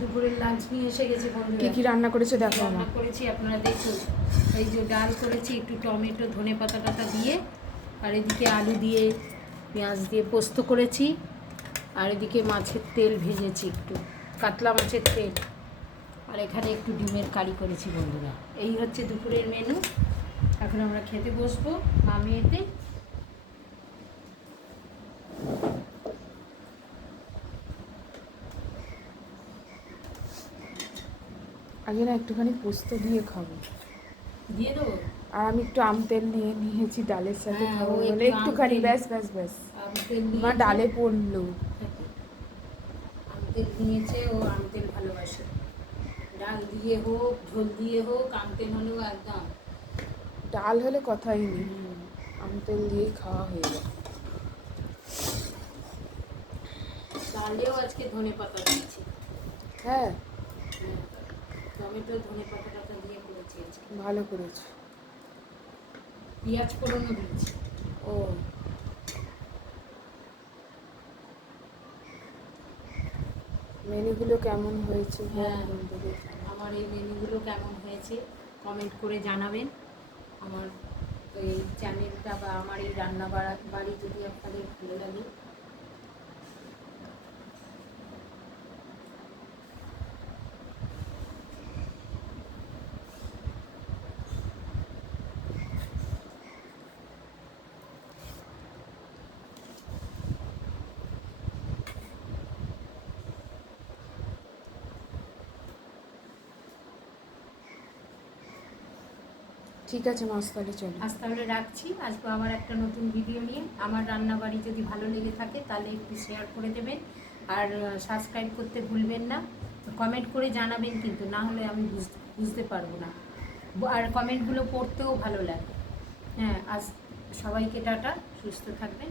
দুপুরের লাঞ্চ নিয়ে এসে গেছি বন্ধুরা। কি কি রান্না করেছো দেখো। রান্না করেছি আপনারা দেখুন। এই যে ডাল করেছি একটু টমেটো ধনে পাতা টাতা দিয়ে, আর এদিকে আলু দিয়ে পেঁয়াজ দিয়ে পোস্ত করেছি, আর এদিকে মাছের তেল ভেজেছি, একটু কাতলা মাছের তেল, আর এখানে একটু ডিমের কারি করেছি বন্ধুরা। এই হচ্ছে দুপুরের মেনু। এখন আমরা খেতে বসবো মা মেয়েতে। আগে না একটুখানি পোস্ত দিয়ে খাবো, দিয়ে দেবো। আর আমি একটু আম তেল নিয়ে নিয়েছি ডালের সাথে হ্যাঁ, খাবো ও বলে একটু একটুখানি, আম তেল- ব্যাস ব্যাস ব্যাস। আম তেল মা নিয়েছে। ডালে পড়লো। আম তেল নিয়েছে, ও আম তেল ভালোবাসে। ডাল দিয়ে হোক ঝোল দিয়ে হোক আম তেল হলেও একদম। ডাল হলে কথাই নেই, আম তেল দিয়েই খাওয়া হয়ে যায়। ডালেও আজকে ধনে পাতা দিয়েছি। হ্যাঁ, টমেটো ধনে পাতা টাতা দিয়ে করেছি আজকে। ভালো করেছো। পেঁয়াজ ফোড়নও দিয়েছি। ও, মেনুগুলো কেমন হয়েছে হ্যাঁ, বন্ধুদের? আমার এই মেনুগুলো কেমন হয়েছে কমেন্ট করে জানাবেন। আমার এই চ্যানেলটা বা আমার এই রান্না বাড়ি যদি আপনাদের ভালো লাগে, ঠিক আছে মাছ, তাহলে চলো। আজ তাহলে রাখছি। আসবো আবার একটা নতুন ভিডিও নিয়ে। আমার রান্নাবাড়ি যদি ভালো লেগে থাকে তাহলে একটু শেয়ার করে দেবেন, আর সাবস্ক্রাইব করতে ভুলবেন না। কমেন্ট করে জানাবেন কিন্তু, না হলে আমি বুঝতে পারবো না, আর কমেন্টগুলো পড়তেও ভালো লাগে। হ্যাঁ, আজ সবাইকে টাটা, সুস্থ থাকবেন।